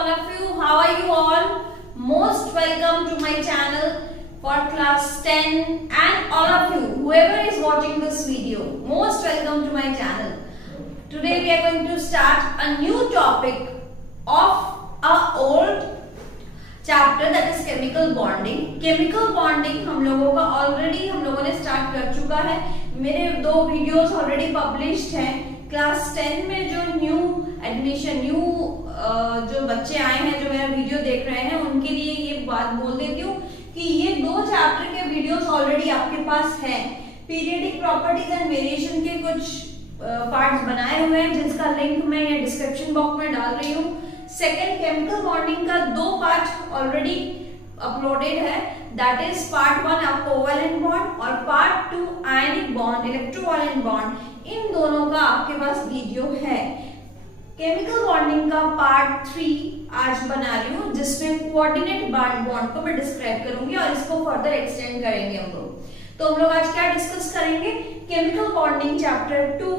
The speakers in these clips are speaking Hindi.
all of you. How are you all? Most welcome to my channel for class 10 and all of you, whoever is watching this video, most welcome to my channel. Today we are going to start a new topic of a old chapter, that is chemical bonding. Chemical bonding हम लोगों का already हम लोगों ने start कर चुका है. मेरे 2 videos already published हैं. क्लास 10 में जो न्यू जो बच्चे आए हैं, जो मेरा वीडियो देख रहे हैं, उनके लिए ये बात बोल देती हूँ कि ये 2 चैप्टर के वीडियोस ऑलरेडी आपके पास हैं. पीरियडिक प्रॉपर्टीज एंड वेरिएशन के कुछ पार्ट्स बनाए हुए हैं, जिसका लिंक मैं ये डिस्क्रिप्शन बॉक्स में डाल रही हूँ. सेकेंड, केमिकल बॉन्डिंग का 2 पार्ट ऑलरेडी अपलोडेड है. दैट इज पार्ट 1 आप कोवैलेंट बॉन्ड और part 2 ionic bond, electrovalent bond. इन दोनों का आपके पास वीडियो है. केमिकल बॉन्डिंग का पार्ट 3 आज बना रही हूँ, जिसमें कोऑर्डिनेट बॉन्ड को मैं डिस्क्राइब करूंगी और इसको फर्दर एक्सटेंड करेंगे हम लोग. तो हम लोग आज क्या डिस्कस करेंगे? Chemical bonding chapter 2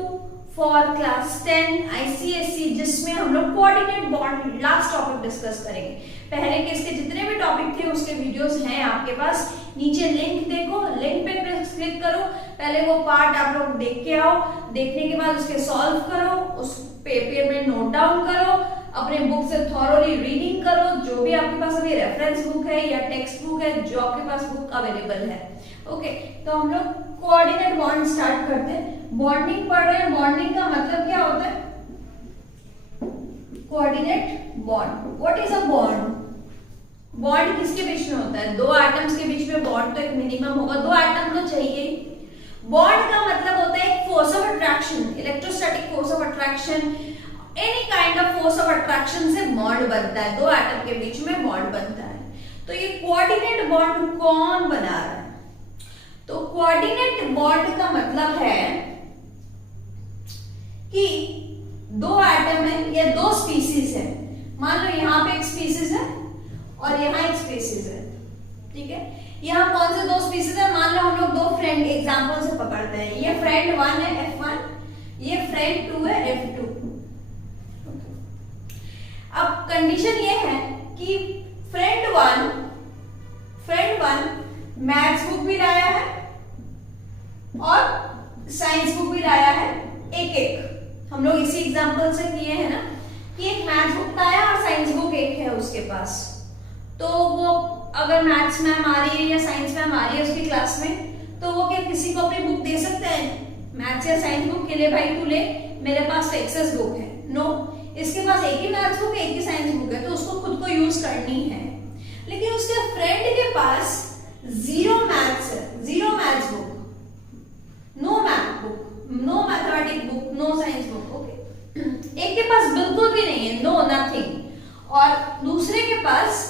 for class 10 ICSE, जिसमें हम लोग coordinate bond last topic discuss करेंगे. पहले के इसके जितने भी टॉपिक थे उसके वीडियोस हैं आपके पास. नीचे लिंक देखो, लिंक पे क्लिक करो, पहले वो पार्ट आप लोग देख के आओ. देखने के बाद उसके सॉल्व करो, उस पेपर में नोट डाउन करो, अपने बुक से थॉरोली रीडिंग करो. जो भी आपके पास अभी रेफरेंस बुक है या टेक्स्ट बुक है, जो आपके पास बुक अवेलेबल है. ओके, तो हम लोग कोऑर्डिनेट बॉन्ड स्टार्ट करते हैं. बॉन्डिंग पढ़ रहे हैं. बॉन्डिंग का मतलब क्या होता है? Coordinate bond. What is a bond? Bond किसके बीच में होता है? 2 एटम्स के बीच में बॉन्ड तो एक मिनिमम होगा. 2 एटम तो चाहिए. बॉन्ड का मतलब होता है एक force of attraction, electrostatic force of attraction, any kind of force of attraction से बॉन्ड बनता है. 2 एटम के बीच में बॉन्ड बनता है. तो ये कोऑर्डिनेट बॉन्ड कौन बना रहा है? तो कोऑर्डिनेट बॉन्ड का मतलब है कि 2 एटम है या 2 स्पीसीज है. मान लो यहाँ पे एक स्पीसीज है और यहाँ एक स्पीसीज है. ठीक है, यहाँ कौन से 2 स्पीसीज है? मान लो हम लोग 2 फ्रेंड एग्जांपल से पकड़ते हैं. ये फ्रेंड 1 है F1, ये फ्रेंड 2 है F2. अब कंडीशन ये है कि फ्रेंड 1 मैथ्स बुक भी लाया है और साइंस बुक भी लाया है. एक हम लोग इसी एग्जांपल से किए हैं ना, कि एक मैथ्स बुक लाया और साइंस बुक एक है उसके पास. तो वो अगर मैथ्स मैम आ रही है या साइंस मैम आ रही है उसकी क्लास में, तो वो क्या किसी को अपनी बुक दे सकते हैं मैथ्स या साइंस बुक के लिए? भाई तू ले, मेरे पास तो एक्सेस बुक है. नो, इसके पास एक ही मैथ्स बुक है, एक ही साइंस बुक है, तो उसको खुद को यूज करनी है. लेकिन उसके फ्रेंड के पास 0 मैथ्स है, 0 maths book, no math book, no mathematic book, no science book. Okay, एक के पास बिल्कुल भी नहीं है, नो नथिंग, और दूसरे के पास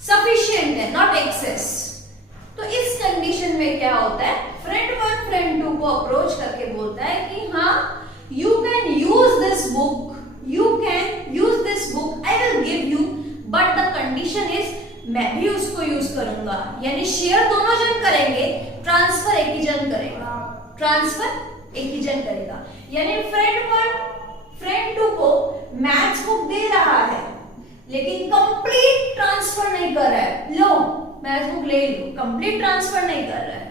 सफिशिएंट है, नॉट एक्सेस. तो इस कंडीशन में क्या होता है? फ्रेंड 1 फ्रेंड 2 को अप्रोच करके बोलता है कि हाँ, you can use this book, I will give you, but the condition is मैं भी उसको यूज करूंगा. यानी शेयर दोनों जन करेंगे, ट्रांसफर एक ही जन करेगा. यानी फ्रेंड 1 फ्रेंड 2 को मैथ्स बुक दे रहा है, लेकिन कंप्लीट ट्रांसफर नहीं कर रहा है. लो मैथ्स बुक ले लो, कंप्लीट ट्रांसफर नहीं कर रहा है.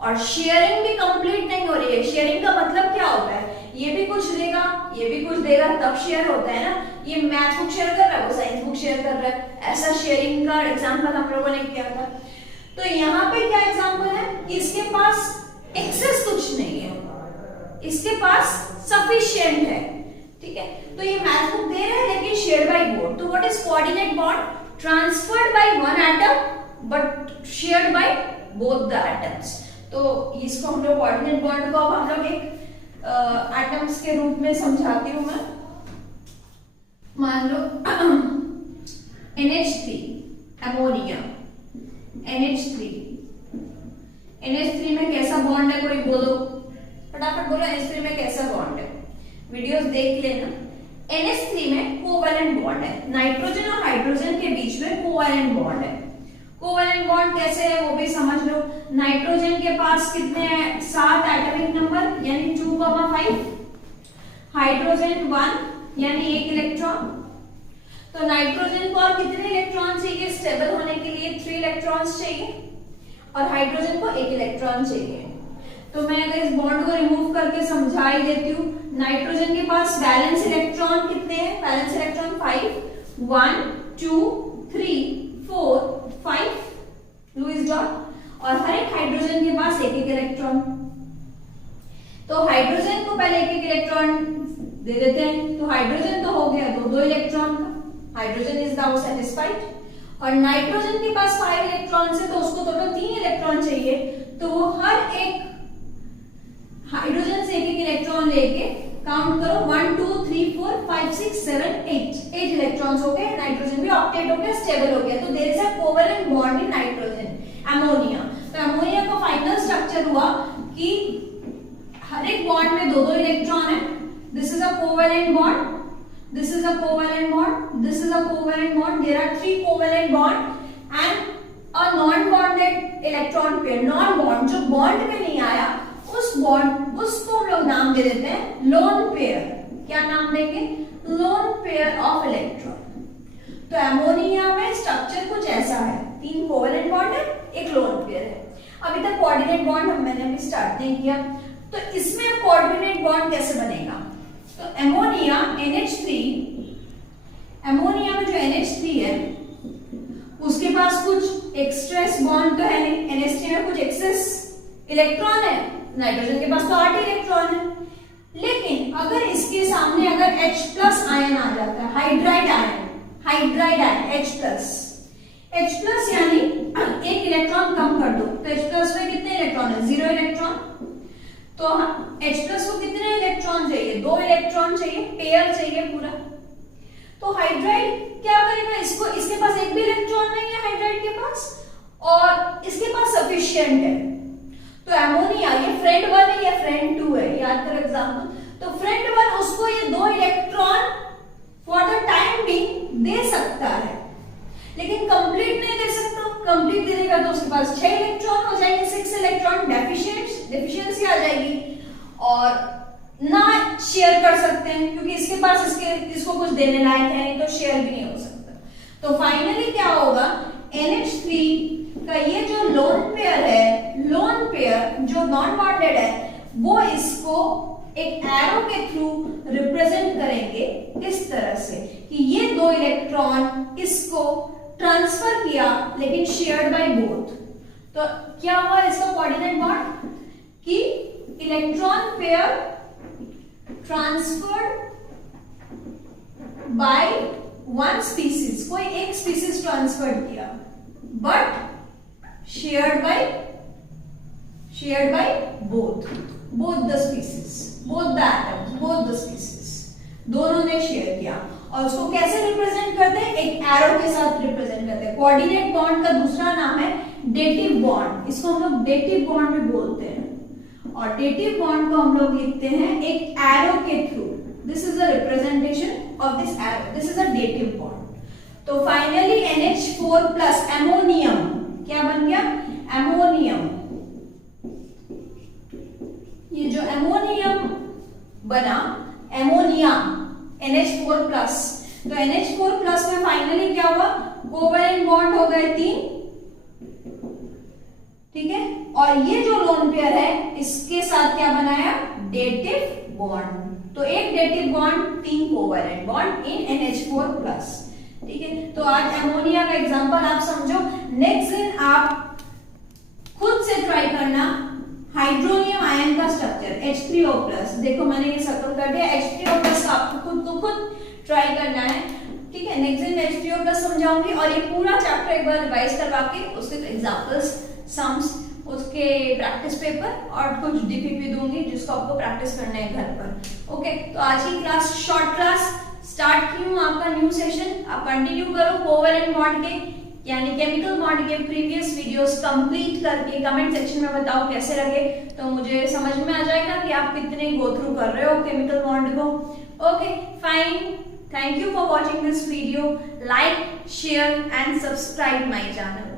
और शेयरिंग भी कंप्लीट नहीं हो रही है. शेयरिंग का मतलब क्या होता है? ये भी कुछ देगा, ये भी कुछ देगा, तब शेयर होता है ना. ये मैथ्स बुक शेयर कर रहा है, वो साइंस बुक शेयर कर रहा है. ऐसा शेयरिंग का एग्जांपल हम लोगों ने किया था. तो यहाँ पे क्या एग्जांपल है? इसके पास एक्सेस कुछ नहीं है, इसके पास सफिशिएंट है. ठीक है, तो ये मैथ्स बुक दे रहे हैं लेकिन शेयर बाय बोथ. तो what is coordinate bond? Transferred by 1 atom but shared by both the atoms. तो इसको हम लोग कोऑर्डिनेट बॉन्ड को अब हम लोग एक एटम्स के रूप में समझाती हूं मैं. मान लो NH3 अमोनिया, NH3 में कैसा बॉन्ड है? कोई बोलो, फटाफट बोलो, NH3 में कैसा बॉन्ड है? वीडियोस देख लेना. NH3 में कोवैलेंट बॉन्ड है. नाइट्रोजन और हाइड्रोजन के बीच में कोवैलेंट बॉन्ड है. कोवैलेंट बॉन्ड कैसे है वो भी समझ लो. नाइट्रोजन के पास कितने हैं? 7 एटॉमिक नंबर, यानी 2,5. हाइड्रोजन 1 यानी 1 इलेक्ट्रॉन. तो नाइट्रोजन को और कितने इलेक्ट्रॉन चाहिए स्टेबल होने के लिए? 3 इलेक्ट्रॉन्स चाहिए, और हाइड्रोजन को 1 इलेक्ट्रॉन चाहिए। तो मैं अगर इस बॉन्ड को रिमूव करके समझा ही देती हूँ। नाइट्रोजन के पास बैलेंस इलेक्ट्रॉन कितने हैं? बैलेंस इलेक्ट्रॉन 5, 1 2 3 4 5 लुईस डॉट, और हर एक हाइड्रोजन के पास 1 इलेक्ट्रॉन। तो हाइड्रोजन को पहले 1 इलेक्ट्रॉन दे देते हैं, तो हाइड्रोजन तो हो गया 2 इलेक्ट्रॉन का, हाइड्रोजन इज नाउ सेटिस्फाइड। और नाइट्रोजन के पास 5 इलेक्ट्रॉन है, तो उसको टोटल 3 इलेक्ट्रॉन चाहिए, तो वो हर एक हाइड्रोजन से 1 इलेक्ट्रॉन लेके काउंट करो 1 2 3 4 5 6 7 8 इलेक्ट्रॉन्स हो गए। नाइट्रोजन भी ऑक्टेट हो गया, स्टेबल हो गया। तो there is a covalent bond in nitrogen, ammonia. तो अमोनिया का फाइनल स्ट्रक्चर हुआ कि हर एक बॉन्ड में 2 इलेक्ट्रॉन है। This is a covalent bond, this is a covalent bond, this is a covalent bond, there are 3 covalent bond and a non bonded electron pair, non bond जो bond में नहीं आया उस bond, उसको हम लोग नाम दे देते हैं lone pair। क्या नाम देंगे? lone pair of electron। तो अमोनिया में स्ट्रक्चर कुछ ऐसा है, 3 कोवेलेंट बॉन्ड है, 1 lone pair है। अभी तक कोऑर्डिनेट बॉन्ड मैंने अभी स्टार्ट नहीं किया, तो इसमें कोऑर्डिनेट बॉन्ड कैसे बनेगा? तो अमोनिया NH3, अमोनिया में जो NH3 है उसके पास कुछ एक्स्ट्रेस बॉन्ड तो है नहीं, NH3 में कुछ एक्सेस इलेक्ट्रॉन है, नाइट्रोजन के पास तो 8 इलेक्ट्रॉन है। लेकिन अगर इसके सामने अगर H+ आयन आ जाता है, hydride ion, hydride ion H+ यानी 1 इलेक्ट्रॉन कम कर दो, तो H+ में कितने इलेक्ट्रॉन है? 0 इलेक्ट्रॉन। तो H+ को कितने इलेक्ट्रॉन चाहिए? 2 इलेक्ट्रॉन चाहिए, पेयर चाहिए पूरा। तो हाइड्राइड क्या करेगा? इसको, इसके पास 1 भी इलेक्ट्रॉन नहीं है हाइड्राइड के पास, और इसके पास सफिशिएंट है। तो अमोनिया, ये फ्रेंड 1 है या फ्रेंड 2 है, याद करो एग्जांपल। तो फ्रेंड 1 उसको ये 2 electron for the time being they सकता है, लेकिन कंप्लीट नहीं दे सकता। कंप्लीट देगा तो उसके पास 6 इलेक्ट्रॉन हो जाएंगे, 6 इलेक्ट्रॉन डेफिशिएंसी आ जाएगी, और ना शेयर कर सकते हैं क्योंकि इसके पास इसको कुछ देने लायक है नहीं, तो शेयर भी नहीं हो सकता। तो फाइनली क्या होगा? NH3 का ये जो लोन पेयर है, लोन पेयर जो नॉन बॉन्डेड है, वो इसको एक एरो के थ्रू रिप्रेजेंट करेंगे इस तरह से कि ये 2 इलेक्ट्रॉन इसको ट्रांसफर किया लेकिन शेयर्ड बाय बोथ। तो क्या हुआ इसका कोऑर्डिनेट बॉन्ड कि electron pair transferred by one species, कोई एक स्पीसीज ट्रांसफर किया, but shared by both the species, both the atoms, both the species, दोनों ने शेयर किया। और उसको कैसे रिप्रेजेंट करते हैं? एक एरो के साथ रिप्रेजेंट करते हैं। कोऑर्डिनेट बॉन्ड का दूसरा नाम है डेटिव बॉन्ड, इसको हम लोग डेटिव बॉन्ड भी बोलते हैं, और डेटिव बॉन्ड को हम लोग लिखते हैं एक एरो के through. This is a representation of this arrow, this is a dative bond. तो फाइनली NH4+ अमोनियम क्या बन गया? अमोनियम। ये जो अमोनियम बना, अमोनिया NH4+, तो NH4+ में फाइनली क्या हुआ? कोवेलेंट बॉन्ड हो गए 3, ठीक है। और ये जो लोन पेयर है इसके साथ क्या बनाया? Dative bond. तो एक डेटिव बॉन्ड, 3 कोवेलेंट बॉन्ड इन NH4+, ठीक है। तो आज अमोनिया का एग्जांपल आप समझो। नेक्स्ट दिन आप खुद से ट्राई करना हाइड्रोनियम आयन का स्ट्रक्चर H3O+। देखो मैंने ये सर्कल कर दिया, H3O+ का आपको खुद ट्राई करना है, ठीक है। नेक्स्ट दिन H3O+ समझाऊंगी, और ये पूरा चैप्टर एक बार रिवाइज करवा के उसके एग्जांपल्स, सम्स, उसके प्रैक्टिस पेपर और कुछ DPP दूंगी जिसको आपको प्रैक्टिस करना है घर पर। ओके, तो आज की क्लास, शॉर्ट क्लास स्टार्ट की हूँ, आपका न्यू सेशन आप कंटिन्यू करो। कोवेलेंट बॉन्ड के यानी केमिकल बॉन्ड के प्रीवियस वीडियोस कंप्लीट करके कमेंट सेक्शन में बताओ कैसे लगे, तो मुझे समझ में आ जाएगा कि आप कितने गो थ्रू कर रहे हो केमिकल बॉन्ड को। Okay fine, thank you for watching this video. Like, share and subscribe my channel.